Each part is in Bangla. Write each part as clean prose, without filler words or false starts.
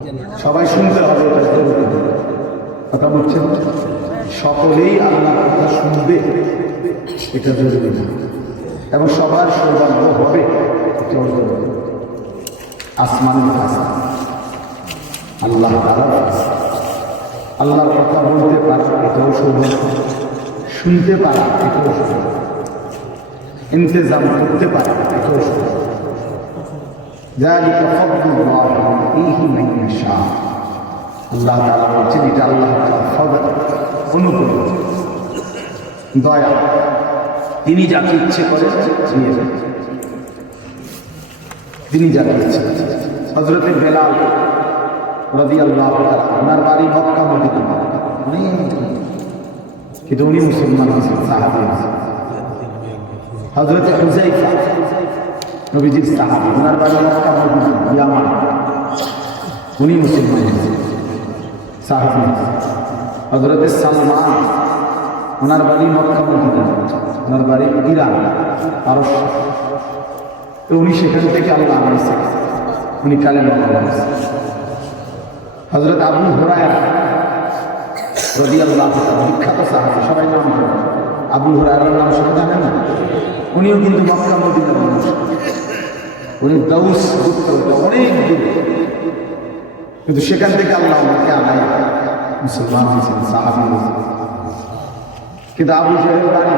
সবাই শুনতে হবে, কথা বলছেন, সকলেই আল্লাহর কথা শুনবে এটা জরুরি না, এবং সবার সৌভাগ্য হবে এটাও জরুরি। আসমানের কাছে আল্লাহ আল্লাহর কথা বলতে পারে এটাও সৌভাগ্য, শুনতে পারে এটাও সৌভাগ্য, ইন্তজাম করতে পারে এটাও সৌভাগ্য। ذلك فضل الله يؤتيه من يشاء। আল্লাহ তাআলা বলছেন এটা আল্লাহ তাআলার ফজল, অনুগ্রহ, দয়া। তিনি যাকে ইচ্ছে করেন দিয়ে দেন, তিনি যাকে ইচ্ছে। হযরত বেলাল রাদিয়াল্লাহু তাআলা ওনার বাড়ি মক্কা মদিনা, কিন্তু উনি মুসলমান ছিলেন, সাহাবী। হযরত হুযায়ফা নবীজির সাহাবী, ওনার বাড়ি মক্কা মদিনা ইয়ামান, উনি মুসলমান সাহাবী। হযরত সালমান ওনার বাড়ি মক্কা মদিনা, ওনার বাড়ি ইরান পারস্য, তো উনি সেখান থেকে আল্লাহ আনাইছে, উনি কালেমা পড়েছে। হযরত আবু হুরায়রা রাদিয়াল্লাহু তাআলা বিখ্যাত সাহাবী, সবাই নাম জানেন, আবু হুরায়রার নাম সবাই জানেন না? উনিও কিন্তু মক্কা মদিনার মানুষ, উনি দাউস গোত্র, অনেক দূর, কিন্তু সেখান থেকে আল্লাহ আমাকে আনাই মুসলমান হয়েছেন, সাহাবী হয়েছেন। কিন্তু আবু জাহেল বাড়ি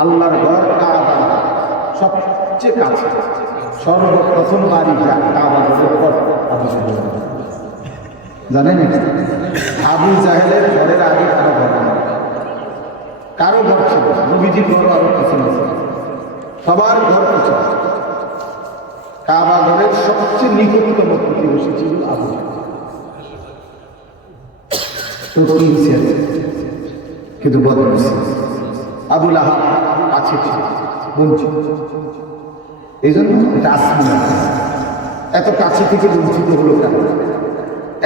আল্লাহর ঘর কাবা সবচেয়ে কাছে, সর্বপ্রথম বাড়ি কাবা ঘরের পর আবু জাহেল, জানেন? আবু জাহেলের ঘরের আগে কারো ঘর, কারো ঘর ছিল, নবীজির ঘর আরো পিছনে, সবার ঘর পিছনে। কাবা ঘরের সবচেয়ে নিকটতম প্রতিবেশী ছিল আবু জাহেল। কিন্তু বদমাইশ আবু লাহাব আছে বঞ্চিত, এই জন্য এটা আসমান এত কাছে থেকে বঞ্চিত হলো কেন,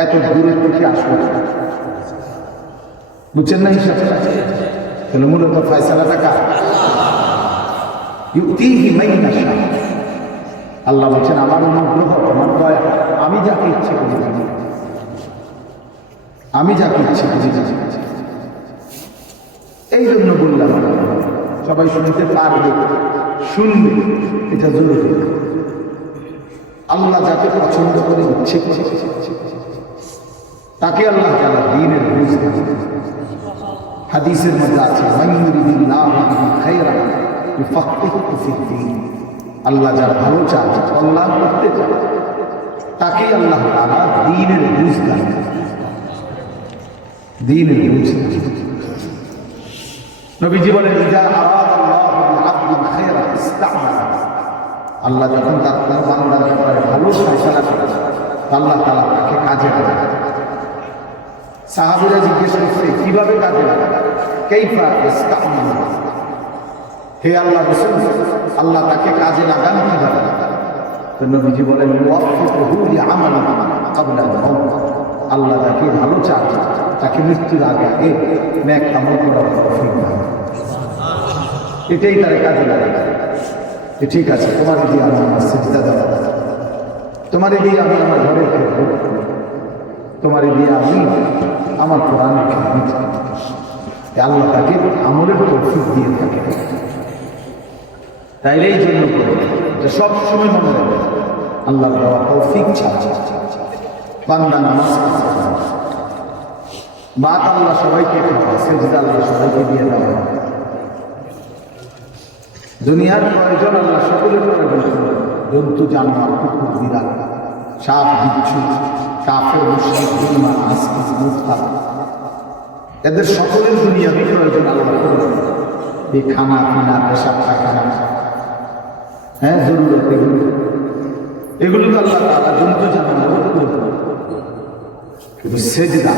এত দূরের থেকে আসলো, বুঝছেন না? হিসাব তাহলে মূলত ফয়সালাটা কার? ইউতিহি মান ইয়াশা। আল্লাহ বলছেন আমার অনুগ্রহ, আমার দয়া, আমি যাকে ইচ্ছে করি, আমি যাকে ইচ্ছে করি। এই জন্য বললাম সবাই শুনতে পারবে, শুনবে, এটা জরুরি। আল্লাহ যাকে পছন্দ করে ইচ্ছে করে তাকে আল্লাহ তাআলা দ্বীনের বুঝ দেন। হাদিসের মধ্যে আছে মান ইউরিদিল্লাহু বিহি খায়রান ইউফাক্কিহু ফিদ্দীন। আল্লাহ যার ভালো চান, কল্যাণ করতে চান, তাকে আল্লাহ তাআলা দ্বীনের বুঝ দেন, দ্বীনের বুঝ দেন। নবীজি বলেন ইযা আরাদাল্লাহু বিআবদিন খায়রান ইসতা'মালা। আল্লাহ যখন তার বান্দার ব্যাপারে ভালো ফয়সালা করেন, আল্লাহ তাআলা তাকে কাজে লাগান। সাহাবীরা জিজ্ঞেস করছে কিভাবে কাজে লাগান? কাইফা ইসতা'মালা, হে আল্লাহ রাসূল, আল্লাহ তাকে কাজে লাগান কিভাবে? তো নবীজি বলেন ওয়াফিকুহু লিআমালি ক্বাবলা আল-মাউত। আল্লাহ তাকে ভালো চান, তাকে মৃত্যুর আগে নেক আমল করার তৌফিক দান, এটাই তার কাজে লাগে। ঠিক আছে, তোমার দিয়ে আমি আমার সিজদা দেব, তোমার দিয়ে আমি আমার ঘরের খেদমত করব, তোমার দিয়ে আমি আমার কোরআনের খেদমত করব। আল্লাহ তাকে আমলের তৌফিক দিয়ে থাকে। তাইলে এই জন্য এটা সবসময় মনে রাখবে, আল্লাহ দেওয়া তৌফিক ছাড়া বান্দা নামাজ বাদ আল্লাহ সবাইকে খাওয়ায়, সিজদা আল্লাহ সবাইকে দিয়ে দেওয়া। দুনিয়ার প্রয়োজন আল্লাহ সকলের প্রয়োজন, জন্তু, জানোয়ার, কুকুর, বিড়াল, সাপ, বিচ্ছু, কাফের, মুশরিক, বেঈমান, নাস্তিক, মুরতাদ, এদের সকলের দুনিয়াবি প্রয়োজন আল্লাহ করেছেন। এই খানা পিনা, পেশাব পায়খানা, হ্যাঁ জরুরত, এগুলো তো আল্লাহ তাআলা জন্তু জানোয়ার করে দেন। কিন্তু সেজদা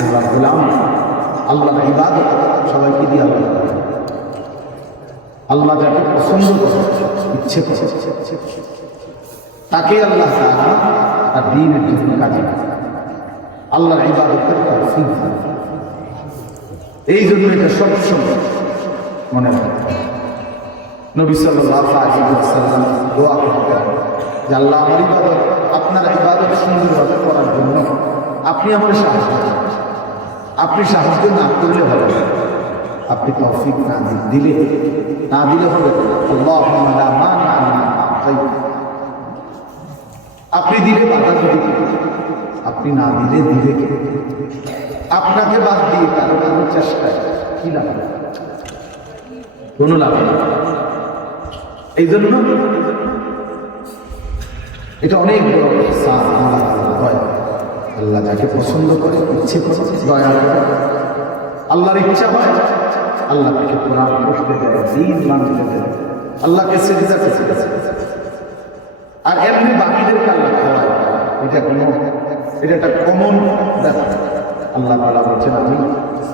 আল্লাহর গোলাম, আল্লাহর ইবাদত সবাইকে দিয়ে আল্লাহ, আল্লাহ যাকে পছন্দ করে ইচ্ছে করে তাকে আল্লাহ তাআলা তার দ্বীনের জন্য কাজে লাগান, আল্লাহর ইবাদতের তৌফিক দান। এই জন্য এটা সবসময় মনে রাখবেন। নবী সাল্লাল্লাহু আলাইহি ওয়াসাল্লাম দোয়া করতেন যে আল্লাহ আমার ইবাদত আপনার ইবাদত সুন্দরভাবে করার জন্য আপনি আমার সাহায্য করেন। আপনি সাহায্য না করলে হবে না, আপনি তৌফিক না দিলে হবে আল্লাহুম্মা লা মানি'a লিমা আ'তাইতা। আপনি দিলে বাধা দিবে কে? আপনি না দিলে দিবে কে? আপনাকে বাদ দিয়ে কারো চেষ্টায় কি লাভ? কোনো লাভ নেই। এই জন্য এটা অনেক বড় ইহসান, দয়া। আল্লাহ যাকে পছন্দ করে, ইচ্ছে করে, দয়া করে, আল্লাহর ইচ্ছা হয় আল্লাহ তাকে কোরআন পড়তে দেয়, দিন মানতে দেয়, আল্লাহকে সিজদা করতে দেয়। আর এমনি বাকিদেরকে আল্লাহ খাওয়ায়, এটা একটা কমন ব্যাপার। আল্লাহ তাআলা বলছেন আমি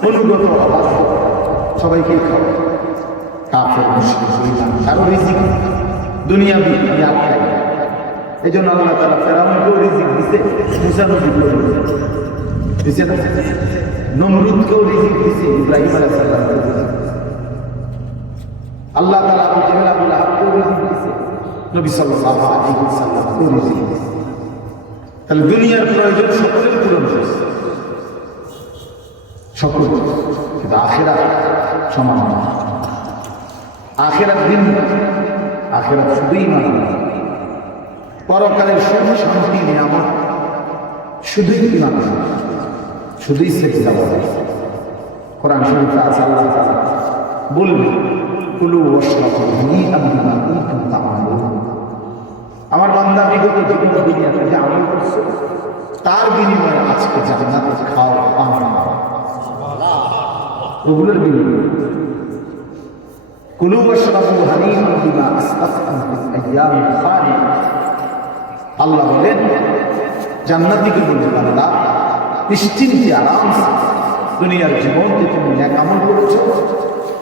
অনুগত অবাধ্য সবাইকেই খাওয়াই। কাফের মুশরিক বেঈমান কারো রিজিক দুনিয়াবি আটকায়। এই জন্য আল্লাহ তাআলা ফেরাউনকেও রিজিক দিছে, মুসা নবীকেও দিছে, নমরুদকেও রিজিক দিছে, ইব্রাহিম আলাইহিস সালামকেও রিজিক দিছে। আল্লাহ তাআলা আবু জাহল আবু লাহাবকেও রিজিক দিছে, নবী সাল্লাল্লাহু আলাইহি ওয়াসাল্লামকেও রিজিক দিছে। তাহলে দুনিয়ার প্রয়োজন সকলের পূরণ হয়েছে, সকল। কিন্তু আখিরাত সমান না। আখিরাত দিন, আখিরাত শুধুই মানে পরকালের সুখ শান্তি নিয়ামত শুধুই ইমান, শুধুই সিজদা। কোরআন শরীফে আছে আল্লাহ তাআলা বলবেন কুলু ওয়াশরাবু হানিআন বিমা কুনতুম তা'মালুন। আমার বান্দা বিগত জীবন দুনিয়াতে যে আমল করছে তার বিনিময়ে আজকে জান্নাতে খাও, পান, ওগুলোর বিনিময়ে। কুলু ওয়াশরাবু হানিআন বিমা আসলাফতুম ফিল আইয়ামিল খালিয়া। আল্লাহ বলেন জান্নাতীকে বলতে বান্দা নিশ্চিন্তে আরামসে দুনিয়ার জীবন যে তুমি নেক আমল করেছো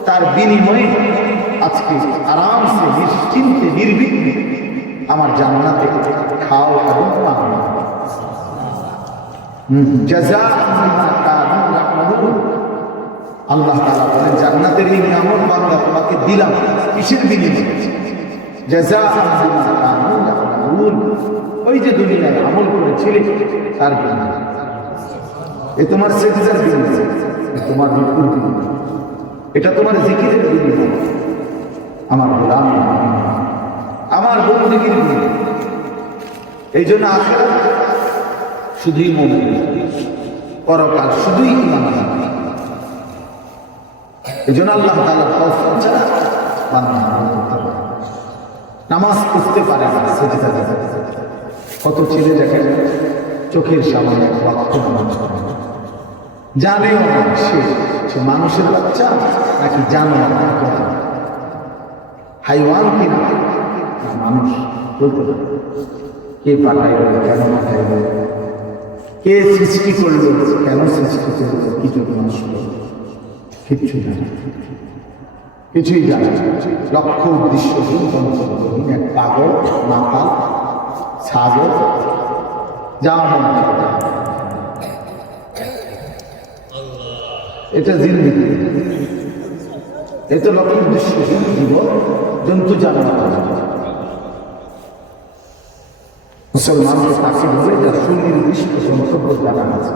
তার বিনিময়ে আজকে আরামসে নিশ্চিন্তে নির্বিঘ্নে আমার জান্নাতে খাও এবং পাও। জাযাআন বিমা কানু ইয়া'মালুন। আল্লাহ তাআলা বলেন জান্নাতের এই নিয়ামত বান্দা তোমাকে দিলাম কিসের বিনিময়ে? জাযাআন বিমা কানু ইয়া'মালুন। ওই যে দুনিয়ায় আমল করেছিলে তার বিনিময়ে। এ তোমার সিজদার বিনিময়ে, তোমার রুকুর বিনিময়ে, এটা তোমার জিকিরের বিনিময়ে, আমার গোলাম আমার বন্দেগীর বিনিময়ে। এই জন্য আখিরাত শুধুই মুমিন, পরকাল শুধুই ঈমান। এই জন্য আল্লাহ তাআলা তওফিক ছাড়া বান্দা আমল করতে পারে না, নামাজ পড়তে পারে না, সিজদা দিতে পারে। কত ছেলে দেখেন চোখের সামনে ওয়াক্ত নামাজ পড়ে, জানেও না সে মানুষের বাচ্চা নাকি জানোয়ার, হাইওয়ান কিনা না মানুষ বলতে পারে। কে পাঠাইল, কেন পাঠাইল, কে সৃষ্টি করল, কেন সৃষ্টি করল, কি জন্য আসল, কিচ্ছু জানে, কিছুই জানে। লক্ষ্য উদ্দেশ্যহীন গন্তব্যহীন এক পাগল, মাতাল, ছাগল, যা মনে করে এটা জিন্দেগি। এত লক্ষ্য উদ্দেশ্যহীন জীবন জন্তু জানোয়ার। মুসলমানকে তাকে বলে যা সুনির্দিষ্ট গন্তব্য জানা আছে।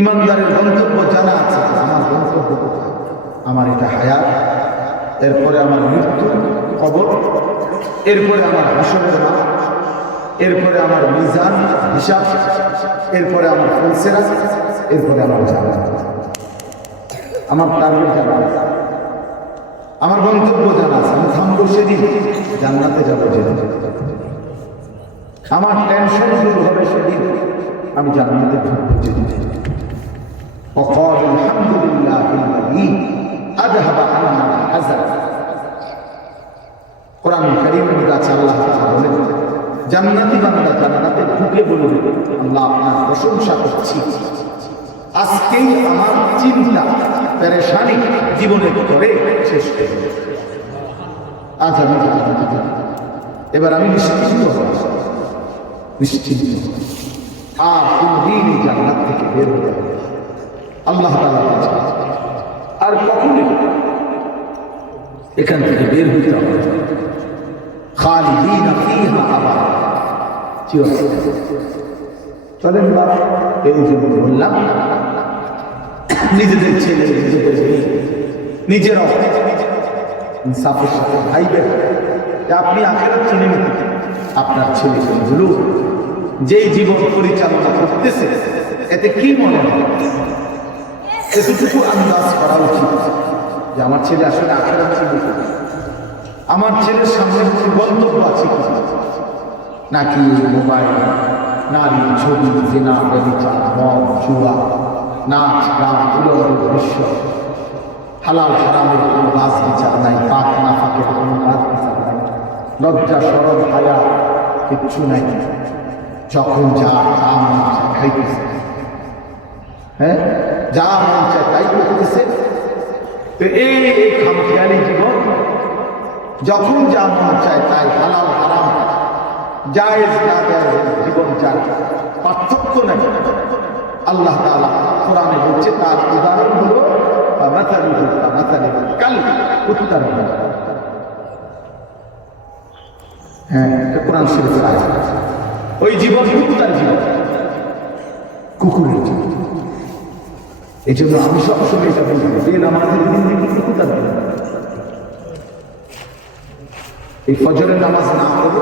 ইমানদারের গন্তব্য জানা আছে, আমার গন্তব্য কোথায়, আমার এটা হায়াত, এরপরে আমার মৃত্যু, কবর, এরপরে আমার হাসরের মাঠ, এরপরে আমার মিজান হিসাব, এরপরে আমার ফুলসেরা, এরপরে আমার জান্নাত। আমার টার্গেট জানা আছে, আমার গন্তব্য জানা আছে। আমি থামবো সেদিন, জান্নাতে যাবো যেদিন। আমার টেনশন শুরু হবে সেদিন, আমি জান্নাতে ঢুকবো যেদিন। وقال الحمد لله الذي أذهب عنا الحزن। কোরআন কারীমের কাছে আল্লাহ তাআলা বলেন জান্নাতি বান্দা জান্নাতে ঢুকে বলবে আল্লাহ আপনার প্রশংসা করছি, আজকেই আমার চিন্তা পেরেশানি জীবনের করে শেষ হয়ে গেল। আজ আমি জান্নাতে যাব, এবার আমি নিশ্চিন্ত হব, নিশ্চিন্ত। আর কোনদিন জান্নাত থেকে বের হতে হবে আল্লাহ তাআলা বলেছেন, আর কখনোই এখান থেকে বের হতে হবে। খালিদিনা ফিহা আবাদা, চিরস্থায়ী। চলেন বাবা, এই জন্য বললাম নিজেদের ছেলে নিজেদের মেয়ে নিজের ইনসাফের সাথে ভাইবেন যে আপনি আখেরাত চিনে নিতে আপনার ছেলে মেয়েগুলো যেই জীবন পরিচালনা করতেছে এতে কি মনে হয়, এতটুকু আন্দাজ করা উচিত যে আমার ছেলে আসলে আখেরাত চিনে, আমার ছেলের সামনে কি গন্তব্য আছে কি, নাকি মোবাইল, নারী, ছবি, জেনা, ব্যভিচার, মদ, জুয়া, নাচ, গান, উলঙ্গ দৃশ্য, হালাল হারামের কোনো বাস বিচার নাই, পাক নাফাকের কোনো বাস বিচার নাই, লজ্জা শরম হায়া কিচ্ছু নাই, যখন যা মন চায় খাইতেছে, হ্যাঁ যা মন চায় তাই করতেছে। তো এই খামখেয়ালি জীবন, যখন যা মন চায় তাই হালাল হারাম জায়েজ না জায়েজ জীবন চায়, পার্থক্য নেই। আল্লাহ তাআলা কোরআনে বলছে তার উদাহরণ হলো কুত্তার। হ্যাঁ, কোরআন শরীফের আয়াত। ওই জীবন কুত্তার জীবন, কুকুরের জীবন। এই জন্য আমি সবসময় এটা বলবো যে নামাজের দিন থেকে কুত্তার জীবন। এই ফজরের নামাজ না পড়ে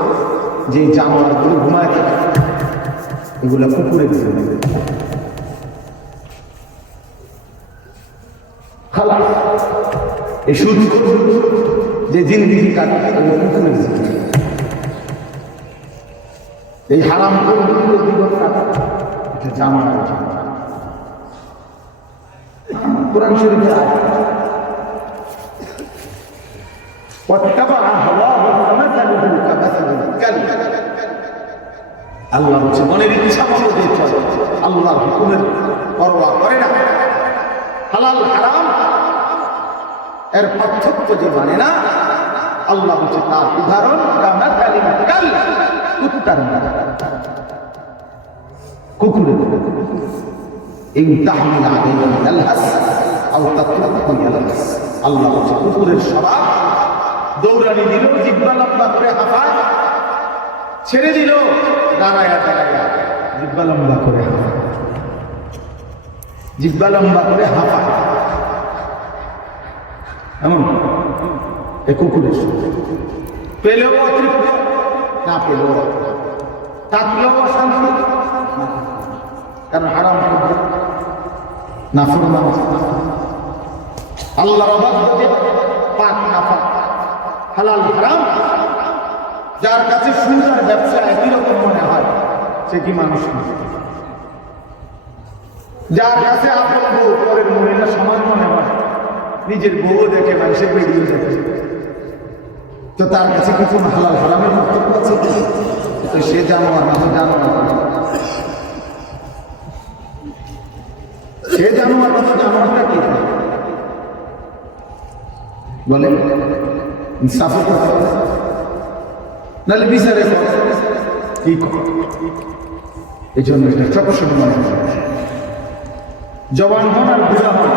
যে জানোয়ারগুলো ঘুমায় থাকে এগুলা কুকুরের জীবন। এই সুদ যে জিন্দিগি কাটে কুকুরের জীবন। এই হারাম করে জীবন কাটে এটা জানোয়ারের জীবন। কোরআন শরীফের আয়াত আল্লাহ বলছে মনের ইচ্ছা মতো দিয়ে চলে, আল্লাহর হুকুমের পরোয়া করে না। হালাল হারাম এর পার্থক্য যে মানে না, আল্লাহ বলছে তার উদাহরণ কুত্তার মতো, কুকুরের মতো। আল্লাহ বলছে কুকুরের স্বভাব, দৌড়ানি দিল, জিহ্বা লম্বা করে হাঁপায়, ছেড়ে দিল দাঁড়ায়া দাঁড়ায়া, জিহ্বা লম্বা করে হাঁপায়, জিহ্বা লম্বা করে হাঁপায়। এমন এ কুকুরের পেলেও অতৃপ্ত, না পেলেও থাকলেও অশান্তি, কারণ হারাম না ফরমান আল্লাহর অবাধ্য, পাক নাফা, হালাল হারাম। যার কাছে সুন্দর ব্যবসা একই রকম মনে হয় সে কি মানুষ না? যার কাছে আপন বউ পরের মহিলা সমান মনে হয়, নিজের বউ দেখে মানুষের বেরিয়ে দেখে, তো তার কাছে কি কোনো হালাল হারামের পার্থক্য আছে? তো সে জানোয়ার না, জানোয়ার সে জানোয়ার না, জানোয়ারটা কি বলে? ইনসাফ করতে হবে, নাহলে বিচারে কি করে? এই জন্য এটা সবসময় মনে হয় জবান হন আর বুড়া হন,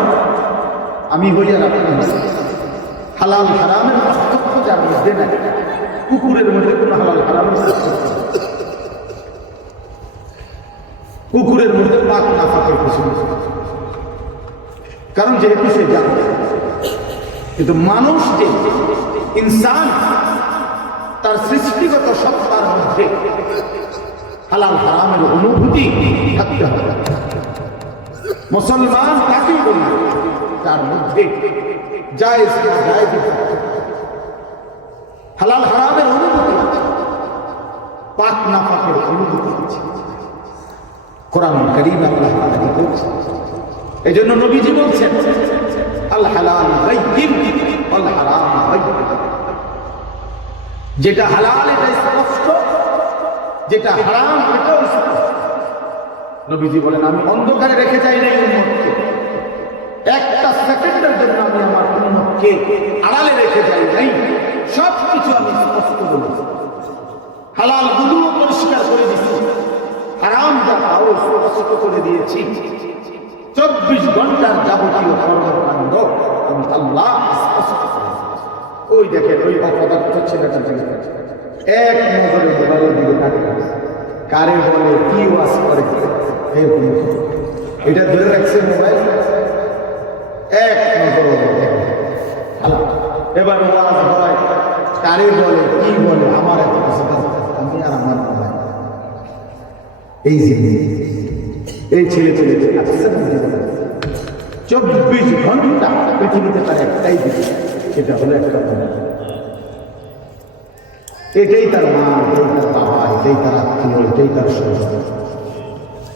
আমি হইয়া রাখলাম হালাল হারামের পার্থক্য যার মধ্যে নাই। কুকুরের মধ্যে কোনো হালাল হারামের পার্থক্য, কুকুরের মধ্যে পাক নাফাকের কিছু, কারণ যেহেতু সে জানে। কিন্তু মানুষ যে ইনসান, তার সৃষ্টিগত সত্তার মধ্যে হালাল হারামের অনুভূতি থাকতে হবে। মুসলমান তাকে বলি তার মধ্যে জায়েজ না জায়েজ, হালাল হারামের অনুভূতি আছে, পাক নাফাকের অনুভূতি আছে। কোরআন কারীম আল্লাহ তাআলা বলছে, এজন্য নবীজি বলছেন আল হালাল বাইয়িন ওয়াল হারাম বাইয়িন। যেটা হালাল এটা স্পষ্ট, যেটা হারাম এটাও স্পষ্ট। নবীজি বলেন আমি অন্ধকারে রেখে যাই না উম্মতকে, একটা সেকেন্ডের জন্য আমি আমার উম্মতকে আড়ালে রেখে যাই নাই, সব কিছু আমি স্পষ্ট বলেছি। হালাল গুলোও পরিষ্কার করে দিয়েছি, হারাম যা তাও স্পষ্ট করে দিয়েছি। 24 ঘন্টার যাবতীয় কর্মকাণ্ড আমি আল্লাহ স্পষ্ট করে দিয়েছি। ওই দেখেন ওই অপদার্থ ছেলেটা এক নজরে মোবাইলের দিকে তাকিয়ে আছে, কারে বলে, কি ওয়াজ করে, এটা ধরে রাখছে মোবাইল, এক নজর এবার ওয়াজ হয়, কারে বলে, কি বলে, আমার এত কিছু আমি আর আমার মোবাইল। এই জিনিস এই ছেলে 24 ঘন্টা পৃথিবীতে তার একটাই দিকে, সেটা হলো একটা মোবাইল। এটাই তার মা, এটাই তার বাবা, এটাই তার আত্মীয়, এটাই তার সন্তান।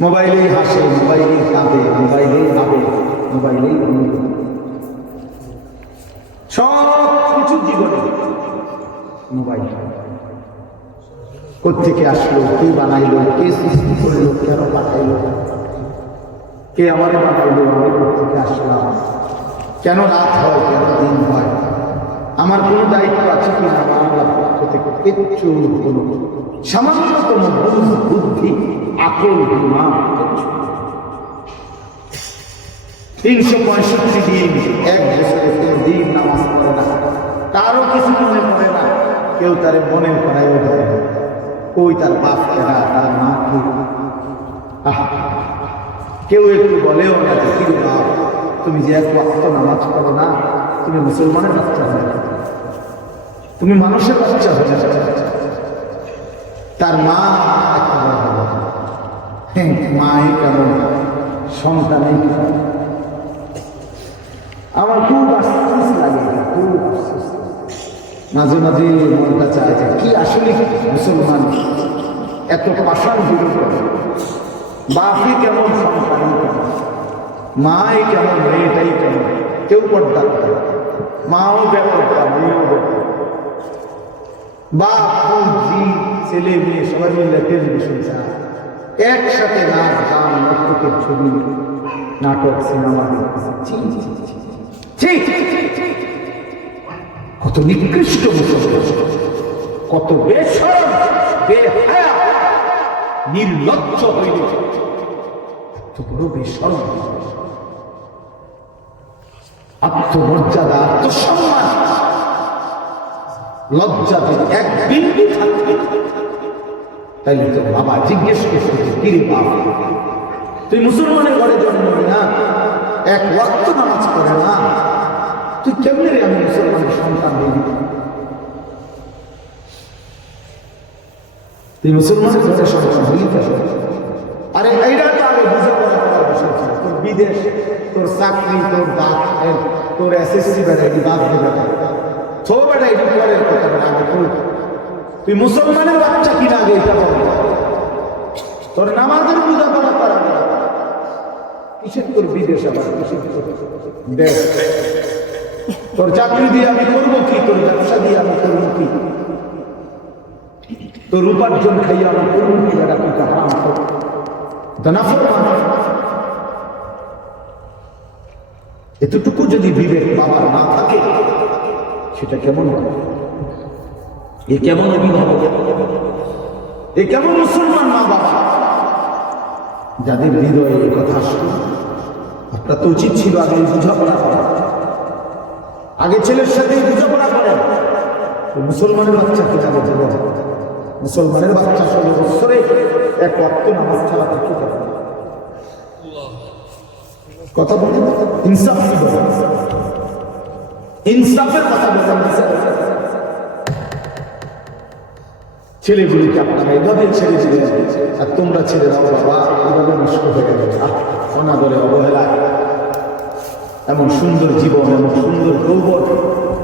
মোবাইলেই হাসে, মোবাইলেই কাঁদে, মোবাইলেই ভাবে, মোবাইলেই সব কিছু জীবনে মোবাইল। কোত্থেকে আসলো, কে বানাইলো, কে সৃষ্টি করলো, কেন পাঠাইলো, কে আমারে বানাইলো, আমি কোত্থেকে আসলাম, কেন রাত হয়, কেন দিন হয়, আমার কোনো দায়িত্ব আছে কিনা, আমার আল্লাহর পক্ষ থেকে কিচ্ছু কোনো সামান্যতম বুদ্ধি আকল দিমাগ 365 দিন, এক বছরে কোনো দিন নামাজ পড়ে না, তারও কিছু মনে পড়ে না, কেউ তারে মনে করাইও দেয় না। ওই তার বাপ কেনা, তার মা কি, কেউ একটু বলেও না যে কি বাপ তুমি যে এক ওয়াক্ত নামাজ পড়ো না, তুমি মুসলমানের বাচ্চা হয়ে না, তুমি মানুষের বাচ্চা হয়ে না। তার মা মাই কেমন, সন্তানই কেমন। আমার খুব আফসোস লাগে, খুব আফসোস। মাঝে মাঝে মনটা চায় যে কি আসলে মুসলমান এত পাষাণ বিরোধ, বাপই কেমন, সন্তানই কেমন, মাই কেমন, মেয়েটাই কেমন। কেউ পর্দা করে, মাও বেপর্দা, মেয়েও বেপর্দা, বাপ ছেলে মেয়ে সবাই মিলে টেলিভিশন চায়, একসাথে নাচ গান নাটকের ছবি, নাটক, সিনেমা। কত নিকৃষ্ট মুসলমান, কত বেশরম, বেহায়া, নির্লজ্জ হইল, কত বড় বেশরম। আত্মমর্যাদা, আত্মসম্মান, লজ্জা যদি এক বিন্দু থাকবে, তাইলে তো বাবা জিজ্ঞেস করছে, কিরে বাপ তুই মুসলমানের ঘরে জন্ম না, এক ওয়াক্ত নামাজ পড়ে না, তুই কেমনে রে আমি মুসলমানের সন্তান হইনি? তুই মুসলমানের ঘরে সন্তান হইলি? আরে এইটা তো আগে বুঝে পড়া করার বিষয় ছিল। তোর বিদেশ, তোর চাকরি, তোর বাপ, তোর এসএসসি বেড়াইনি, বাপ বেড়াই ছো বেড়াই পরের কথা আগে বল। তুই মুসলমানের বাচ্চা কিনা আগে এটা বল। তোর নামাজের পূজা করা করা কিসের তোর বিদেশ, আবার কিসের দেশ? তোর চাকরি দিয়ে আমি করবো কি, তোর ব্যবসা দিয়ে আমি করবো কি, তোর উপার্জন খাইয়া আমি করবো কি? বেড়া তুই হারাম কর, এতটুকু যদি বিবেক বাবার না থাকে, সেটা কেমন হবে? এ কেমন অভিভাবক, এ কেমন মুসলমান মা বাবা যাদের হৃদয়ে এই কথা আসলো? আপনার তো উচিত ছিল আগে বোঝাপড়া করা, আগে ছেলের সাথে বোঝাপড়া করেন। মুসলমানের বাচ্চা কি যাবে? মুসলমানের বাচ্চা 16 বছরে এক ওয়াক্ত নামাজ ছাড়া থাকতে পারে। কথা বলেন, ইনসাফ কি বলেন? ইনসাফের কথা বলেন। ছেলেগুলিকে আপনারা এভাবে ছেড়ে দিলেন, আর তোমরা ছেড়ে দাও বাবা, এভাবে নষ্ট হয়ে গেল। অনাদরে, অবহেলা, এমন সুন্দর জীবন, এমন সুন্দর যৌবন,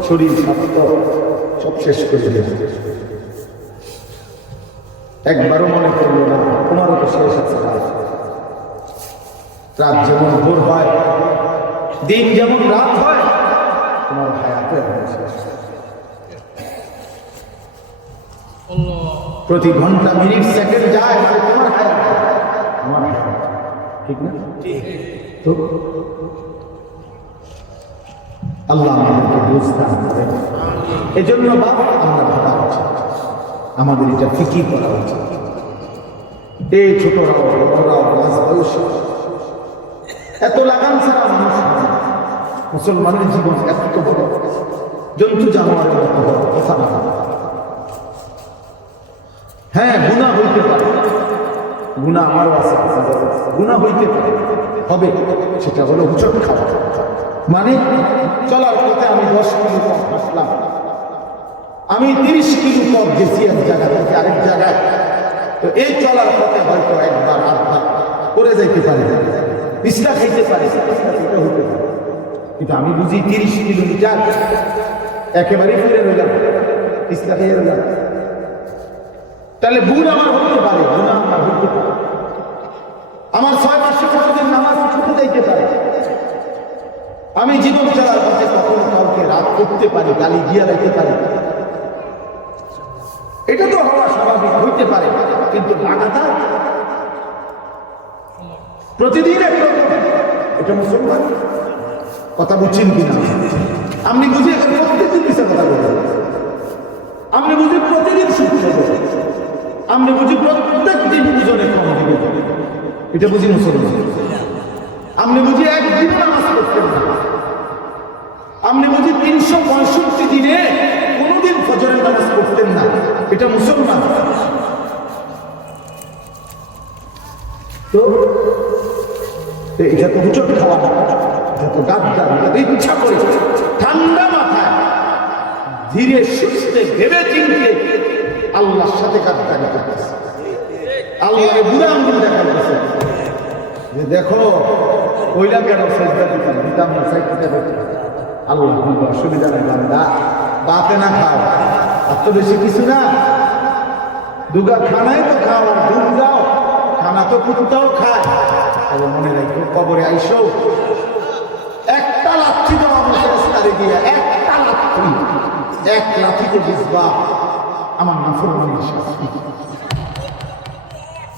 শরীর, স্বাস্থ্য সব শেষ করে দিলেন। একবারও মনে করলো না তোমারও তো শেষ আছে। রাত যেমন ভোর হয়, দিন যেমন রাত হয়, তোমার হায়াতের শেষ। প্রতি ঘন্টা, মিনিট, সেকেন্ড যায়, তোমার হায়াত, আমার হায়াত, ঠিক না? তো আল্লাহ আমাদেরকে বুঝতাম করে। এজন্য বাপ আমরা ভাবা উচিত, আমাদের এটা ফিকির করা উচিত। এই ছোটরাও বড়রাও মাঝ বয়সী এত লাগান ছাড়া মানুষ মুসলমানের জীবন এত বড় জন্তু জানোয়ারের মতো বড় কথা না। হ্যাঁ, গুনাহ হইতে পারে, গুনাহ আমারও আছে, গুনাহ হইতে পারে, হবে, সেটা হলো হুচট খাওয়া। মানে চলার পথে আমি 10 কিলো পথ হাঁটলাম, আমি 30 কিলো পথ গেছি এক জায়গা থেকে আরেক জায়গায়, তো এই চলার পথে হয়তো একবার আধবার করে যাইতে পারে, পিছলা খাইতে পারে, এটা হতে পারে। কিন্তু আমি বুঝি 30 কিলোমিটার একেবারে ফিরে রইলাম, পিছলা খেয়ে রইলাম, তাহলে গুণ আমার হতে পারে, গুণা আমার হতে পারে। আমার 6 মাসে কতদিন নামাজ ছুটে যাইতে পারে, আমি জীবন চলার পথে কখনো কাউকে রাগ করতে পারি, গালি দিয়া রাখতে পারি, এটা তো হওয়া স্বাভাবিক, হইতে পারে। কিন্তু লাগাতার প্রতিদিন একরকম, এটা মুসলমান কথা বুঝছেন কিনা? আপনি বুঝি এখন প্রত্যেকদিন মিশা কথা বলবেন, আপনি বুঝি প্রতিদিন সুখ করবেন, আপনি বুঝি প্রত্যেক দিন দুজনে কম দিবেন, এটা বুঝি মুসলমান। আপনি বুঝি একদিন নামাজ পড়তেন না, আপনি বুঝি 365 দিনে কোনোদিন ফজরের নামাজ পড়তেন না, এটা মুসলমান। তো এটা তো হুচট খাওয়া না, এটা তো গাদ্দার, এটা ইচ্ছা করে ঠান্ডা মাথায় ধীরে সুস্থে ভেবে চিন্তে আল্লাহর সাথে গাদ্দারি করতেছে, আল্লাহকে বুড়া আঙ্গুল দেখাইতেছে যে দেখো ওইটা কেন সাজদা দিতাম না, সাইডটা দেখো আল্লাহ অসুবিধা নাই, বান্দা বাতে না খাও, আর তো বেশি কিছু না, দুগা খানাই তো খাও, আর দুধ দাও, খানা তো কুকুরটাও খায়। তবে মনে রাখো কবরে আইসো একটা লাঠি দেওয়া মুখে দিয়ে, একটা লাঠি, এক লাঠিতে বুঝবা আমার নাফরমানির শাস্তি।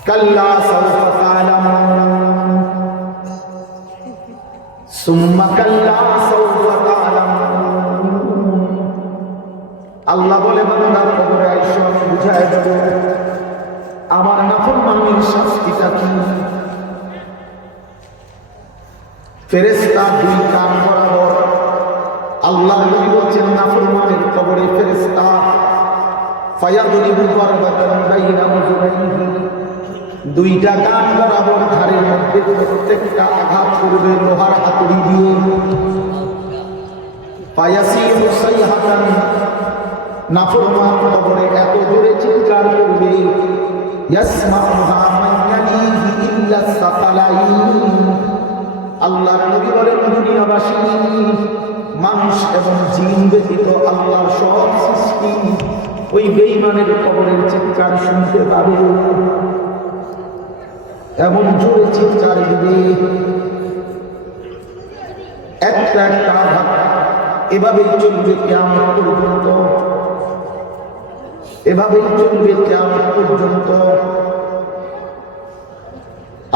কাল্লা সাউফা তা'লামুন সুম্মা কাল্লা সাউফা তা'লামুন। আল্লাহ বলে বান্দা কবরে আইসো, আমি বুঝায় দেব আমার নাফরমানির শাস্তিটা কি। ফেরেশতা 2 কান বরাবর, আল্লাহর নবী বলেন নাফরমানের কবরে ফেরেশতা ফায়াদরিবু বারবাতান বাইনা মুজরাইহি, 2টা কান বরাবর ধারের মধ্যে প্রত্যেকটা আঘাত করবে লোহার হাতুড়ি দিয়ে। ফায়াসিরু সাইহাতান, নাফরমান কবরে এত জোরে চিৎকার করবে, ইয়াসমাউহা মান ইয়ালিহি ইল্লা সাকালাইন। আল্লাহর নবী বলেন দুনিয়াবাসী, মানুষ এবং জিন ব্যতীত আল্লাহর সব সৃষ্টি ওই বেঈমানের কবরের চিৎকার শুনতে পাবে, এমন জোরে চিৎকার দিবে, একটা একটা আঘাত এভাবেই চলবে কিয়ামত পর্যন্ত, এভাবেই চলবে কিয়ামত পর্যন্ত।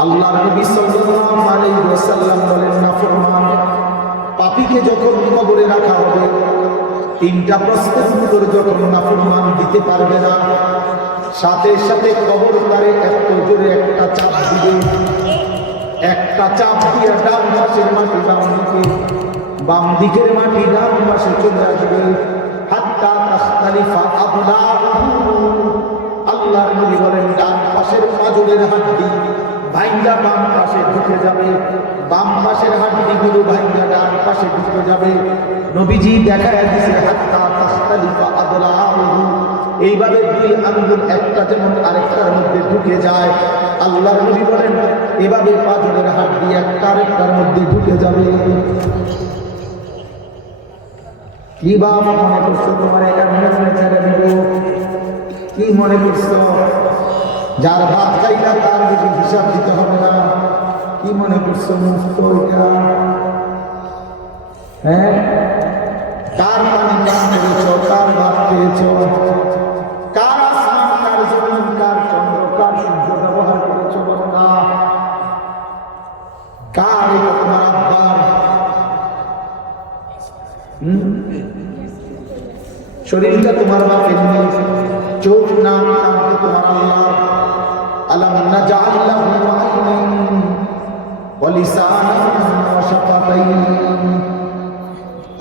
আল্লাহর নবী সাল্লাল্লাহু আলাইহি ওয়াসাল্লাম বলেন নাফরমান পাপীকে যখন কবরে রাখা হবে, 3টা প্রশ্নের উত্তর যখন নাফরমান দিতে পারবে না, সাথে সাথে কবর তারে এত জোরে একটা চাপ দিবে, একটা চাপ দিয়ে ডান পাশের মাটি বাম দিকে, বাম দিকের মাটি ডান পাশে চলে আসবে, হাত্তা তাখতালিফা আবলাউহু। আল্লাহর নবী বলেন ডান পাশের পাঁজরের হাড্ডি ভাইঙ্গা বাম পাশে ঢুকে যাবে, বাম পাশের হাড্ডিগুলো ভাইঙ্গা ডান পাশে ঢুকে যাবে। নবীজি দেখায় দিয়েছে হাত্তা তাখতালিফা আবলাউহু, এইভাবে 2 আঙ্গুল একটা যেমন আরেকটার মধ্যে ঢুকে যায়। আল্লাহর নবী বলেন এভাবে পাঁজরের হাড্ডি একটা আরেকটার মধ্যে ঢুকে যাবে। কি বা মনে করছো তোমার এমনি ছেড়ে দেব? কি মনে করছো যার ভাত খাই না তার বেশি হিসাব দিতে হবে না? কি মনে করছো মুক্ত এটা? হ্যাঁ, কার পানি পান করেছ, কার ভাত খেয়েছ, কার আসমান, কার জমিন, কার চন্দ্র, কার সূর্য ব্যবহার করেছ বন্ধা? কার এটা তোমার আব্বার? শরীরটা তোমার বাপের নেই, চোখ নাক কান তোমার আল্লাহ। আলাম নাজআল লাহু আইনাইন ওয়া লিসানান ওয়া শাফাতাইন।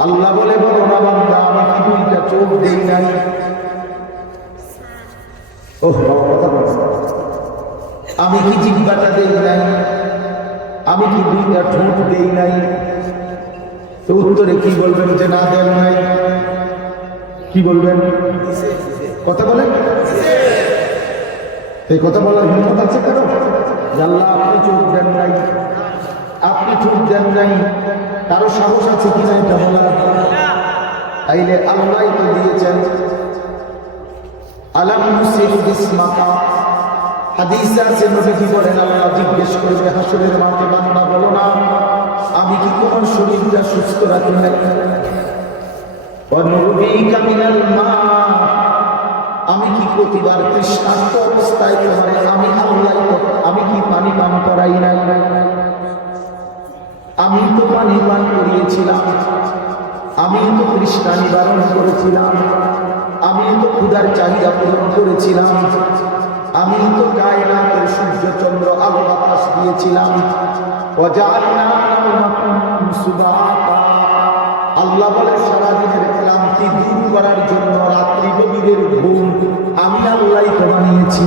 আল্লাহ বলে বলো না বান্দা আমি কি 2টা চোখ দেই নাই? ওহ আমি কি জিহ্বাটা দেই নাই? আমি কি দুইটা ঠোঁট দেই নাই? তো উত্তরে কি বলবেন যে না দেন নাই? কি বলবেন? কথা বলেন। এই কথা বলার হিম্মত আছে কারো? আল্লাহ আপনি চোখ দেন নাই, আপনি ঠোঁট দেন নাই, কারো সাহস আছে কিনা এটা বলার? তাইলে আল্লাহ তো দিয়েছেন। আলাম নুসির বিসমাকা, হাদিসে আছে নবীজি বলেন আল্লাহ জিজ্ঞেস করবে হাসরের মাঠে, বান্দা বলো না আমি কি তোমার শরীরটা সুস্থ রাখি নাই? ওয়ানুরবিকা মিনাল মা, আমি কি প্রতিবার তৃষ্ণার্ত অবস্থায় তোমার আমি আল্লাহ আমি কি পানি পান করাই নাই? আমি তো পানি পান করিয়েছিলাম, আমি তো তৃষ্ণা নিবারণ করেছিলাম, আমি তো ক্ষুধার চাহিদা পূরণ করেছিলাম, আমি তো কায়নাতের সূর্য চন্দ্র আলো বাতাস দিয়েছিলাম। আল্লাহ বলে সারাদিনের ক্লান্তি দূর করার জন্য রাত্রি গভীরের ঘুম আমি আল্লাহ তো বানিয়েছি।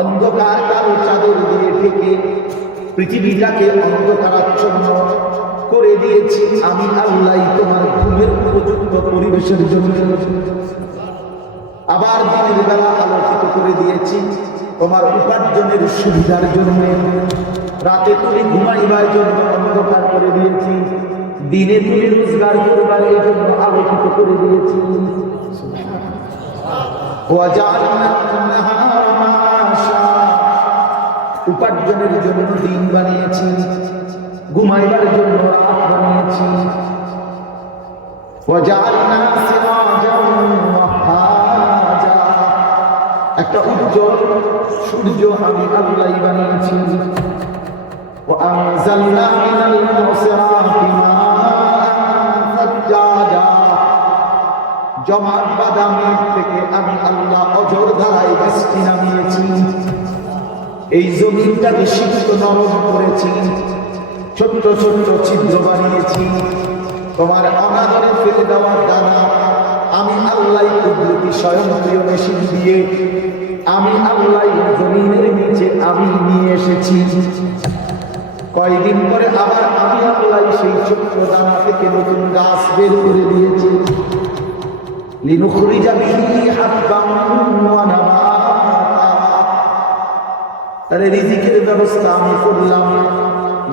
অন্ধকার কালো চাদর দিয়ে ঢেকে পৃথিবীটাকে অন্ধকারাচ্ছন্ন করে দিয়েছি আমি আল্লাহ তোমার ঘুমের উপযুক্ত পরিবেশের জন্য। আবার দিনের বেলা আলোকিত করে দিয়েছি তোমার উপার্জনের সুবিধার জন্য। রাতে তুমি ঘুমাইবার জন্য অন্ধকার করে দিয়েছি, দিনে তুমি রোজগার করবার এই জন্য আলোকিত করে দিয়েছি। উপার্জনের জন্য দিন বানিয়েছি, ঘুমাইবার জন্য রাত বানিয়েছি। একটা উজ্জ্বল সূর্য আমি আল্লাহ বানিয়েছি। জমাট বাদামের থেকে আমি আল্লাহ অজর ধারায় বৃষ্টি নামিয়েছি। এই জমিনটাকে সিক্ত নরম করেছি, ছোট্ট ছোট্ট ছিদ্র বানিয়েছি। তোমার অনাদরে ফেলে দেওয়ার দানা আমি আল্লাহ কুদরতি স্বয়ংক্রিয় মেশিন দিয়ে আমি আল্লাহ জমিনের নিচে আমি নিয়ে এসেছি। কয়েকদিন পরে আবার আমি আল্লাহ সেই ছোট্ট দানা থেকে নতুন গাছ বের করে দিয়েছি। লিনুখরিজা বিহি হাব্বান ওয়া নাবাতা, তাহলে রিজিকের ব্যবস্থা আমি করলাম,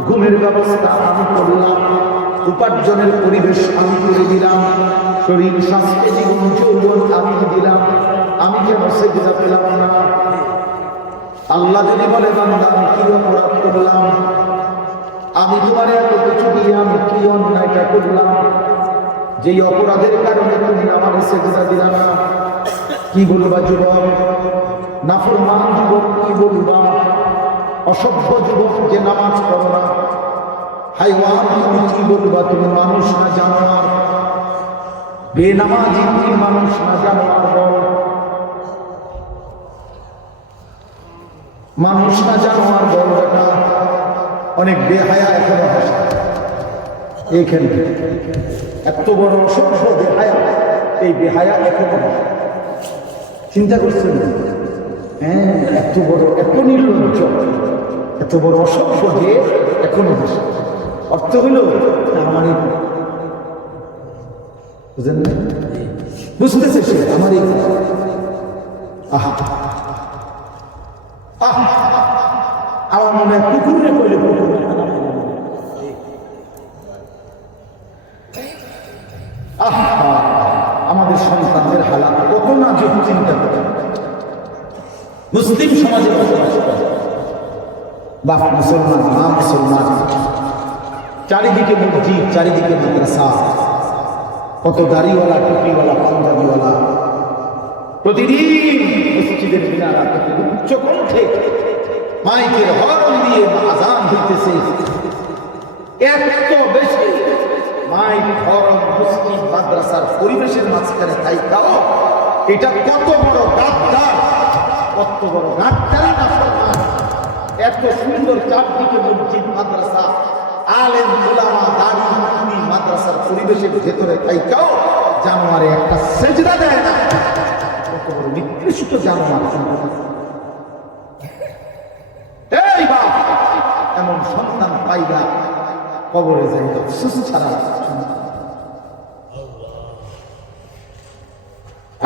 ঘুমের ব্যবস্থা আমি করলাম, উপার্জনের পরিবেশ আমি করে দিলাম, শরীর স্বাস্থ্য জীবন যৌবন আমি দিলাম। আমি কেন সেজদা পেলাম না? আল্লাহ যদি বলে বান্দা আমি কি অপরাধ করলাম, আমি তোমার এত কিছু দিয়ে আমি কি অন্যায়টা করলাম যেই অপরাধের কারণে তুমি আমার সেজদা দিলা না? কি বলবা যুবক? নাফরমান যুবক কি বলবা? অসভ্য যুবক যে নামাজ পড়ো না, হাইওয়ান তুমি কি বলবা? তুমি মানুষ না জানোয়ার? বেনামাজি তুমি মানুষ না জানোয়ার? বল মানুষ না জানোয়ার বল না? অনেক বেহায়া এখনো হাসে এইখানে, এত বড় অসভ্য বেহায়া, এই বেহায়া এখনো হাসে। চিন্তা করছেন? হ্যাঁ, এত বড়, এত নির্লজ্জ, এত বড় অসভ্য যে এখনো হাসে। অর্থ হইল আমারই, বুঝলেন না? বুঝতেছে সে আমারই। আহা আহা, আমার মনে হয় কুকুরে কইলে কুকুর। আহা, আমাদের সন্তানদের হালাত কত না যে চিন্তা করে। মুসলিম সমাজে বসবাস করে, বাপ মুসলমান, মা মুসলমান, চারিদিকে মসজিদ, চারিদিকে মাদ্রাসা, কত দাড়িওয়ালা, টুপিওয়ালা, পাঞ্জাবিওয়ালা প্রতিদিন মসজিদের মিনারা থেকে উচ্চ কণ্ঠে মাইকের হর্ন দিয়ে আযান হইতেছে। এত বেশি মাইক, হর্ন, মসজিদ, মাদ্রাসার পরিবেশের মাঝখানে থাইকাও এটা কত বড় গাদ্দার, কত বড় গাদ্দারি নাফরমান। এত সুন্দর চারদিকে মসজিদ, মাদ্রাসা, আলেম, উলামা, দাড়ি, টুপি, মাদ্রাসার পরিবেশের ভেতরে থাইকাও জানোয়ারে একটা সেজদা দেয় না, কত বড় নিকৃষ্ট জানোয়ার। এই বাপ এমন সন্তান পাইলা কবরে যাই আফসোস ছাড়া।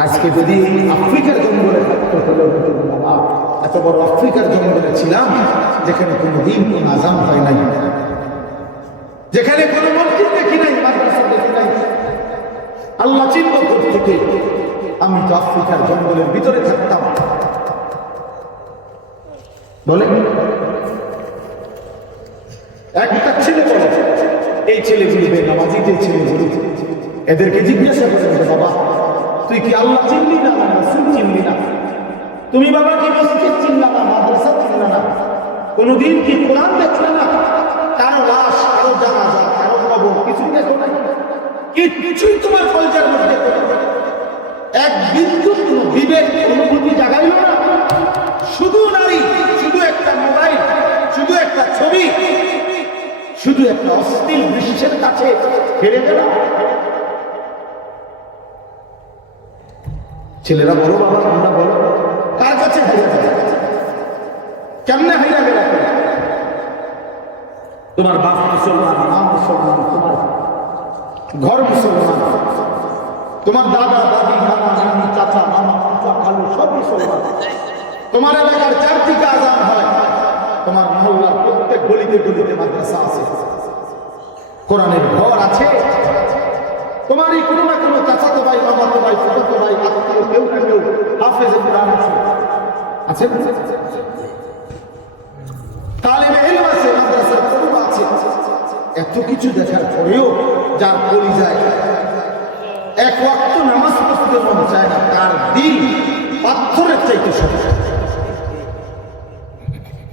আজকে যদি আফ্রিকার জঙ্গলে থাকতে হলো, বাবা এত বড় আফ্রিকার জঙ্গলে ছিলাম যেখানে কোনোদিন কোন আজান হয় নাই, যেখানে কোনো মসজিদ দেখি নাই, মাদ্রাসা দেখি নাই, আল্লাহ চিন্তা থেকে আমি তো আফ্রিকার জঙ্গলের ভিতরে থাকতাম। বলে একটা ছেলে বলে, এই ছেলেগুলি বেনামাজি, যে ছেলেগুলি, এদেরকে জিজ্ঞাসা করেন, বাবা তুই কি আল্লাহ চিনলি না, রাসূল চিনলি না? তুমি বাবা কি মসজিদ চিনলা না, মাদ্রাসা চিনলা না? কোনদিন কি কোরআন দেখলে না? কারো লাশ, কারো জানাজা, কারো কবর কিছু দেখো না? কিছুই তোমার কলজার মধ্যে এক বিন্দু কোনো বিবেক অনুভূতি জাগাইল না? শুধু নারী, শুধু একটা মোবাইল, শুধু একটা ছবি, শুধু একটা অশ্লীল দৃশ্যের কাছে হেরে গেল। ছেলেরা বলো, বাবা তোমরা বলো, কার কাছে হারিয়ে গেল? কেমনে হারিয়ে গেল? তোমার বাপ মুসলমান, মা মুসলমান, তোমার ঘর মুসলমান, তোমার দাদা দাদি, নানা নানি, চাচা মামা, চাচা খালু সব মুসলমান। তোমার এলাকার চারদিকে আজান হয়, তোমার মহল্লার প্রত্যেক গলিতে গলিতে মাদ্রাসা আছে, কোরআনের ঘর আছে। তোমারই কোনো না কোনো চাচাতো ভাই, মামাতো ভাই, ফুফাতো ভাই, আত্মীয় কেউ না কেউ হাফেজে কোরআন আছে, আছে তালিবে ইলম আছে, মাদ্রাসার পড়ুয়া আছে। এত কিছু দেখার পরেও যার কলিজায় এক ওয়াক্ত নামাজ পড়তে মন চায় না, তার দিল পাথরের চাইতে শক্ত,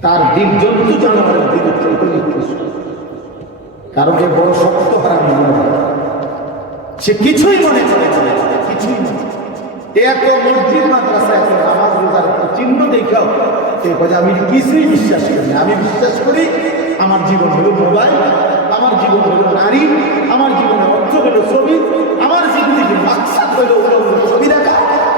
তার দিল জন্তু জানোয়ারের দিলের চাইতে নিকৃষ্ট। কারণ যে বড় শক্ত হারাম মনে হয়, সে কিছুই মনে করে, কিছুই না। এত মসজিদ মাদ্রাসা, এত নামাজ রোজার চিহ্ন দেখাও, আমি কিছুই বিশ্বাস করি না। আমি বিশ্বাস করি আমার জীবন হলো মোবাইল, আমার জীবন হলো নারী, আমার জীবনের অর্থ হলো ছবি, আমার জীবনের মাকসাদ হলো ছবি দেখা,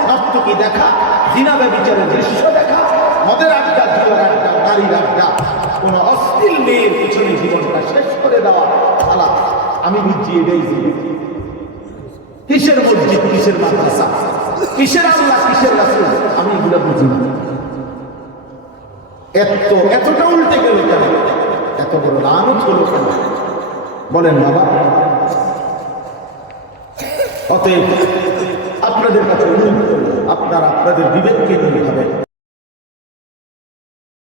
নর্তকী দেখা, জিনা ব্যভিচারের দৃশ্য দেখা, মদের আড্ডা, জুয়ার আড্ডা, নারীর আড্ডা, কোন অশ্লীল মেয়ের পিছনে জীবনটা শেষ করে দেওয়া। আলা আমি বুঝছি এটাই জীবন। কিসের মসজিদ, কিসের মাদ্রাসা, কিসের আল্লাহ, কিসের রাসূল, আমি এগুলো বুঝি না। এতটা উল্টে গেল কেন? এত বড় লানত হলো কেন? বলেন বাবা। অতএব আপনাদের কাছে অনুরোধ করব, আপনারা আপনাদের বিবেককে নিয়ে ভাবেন।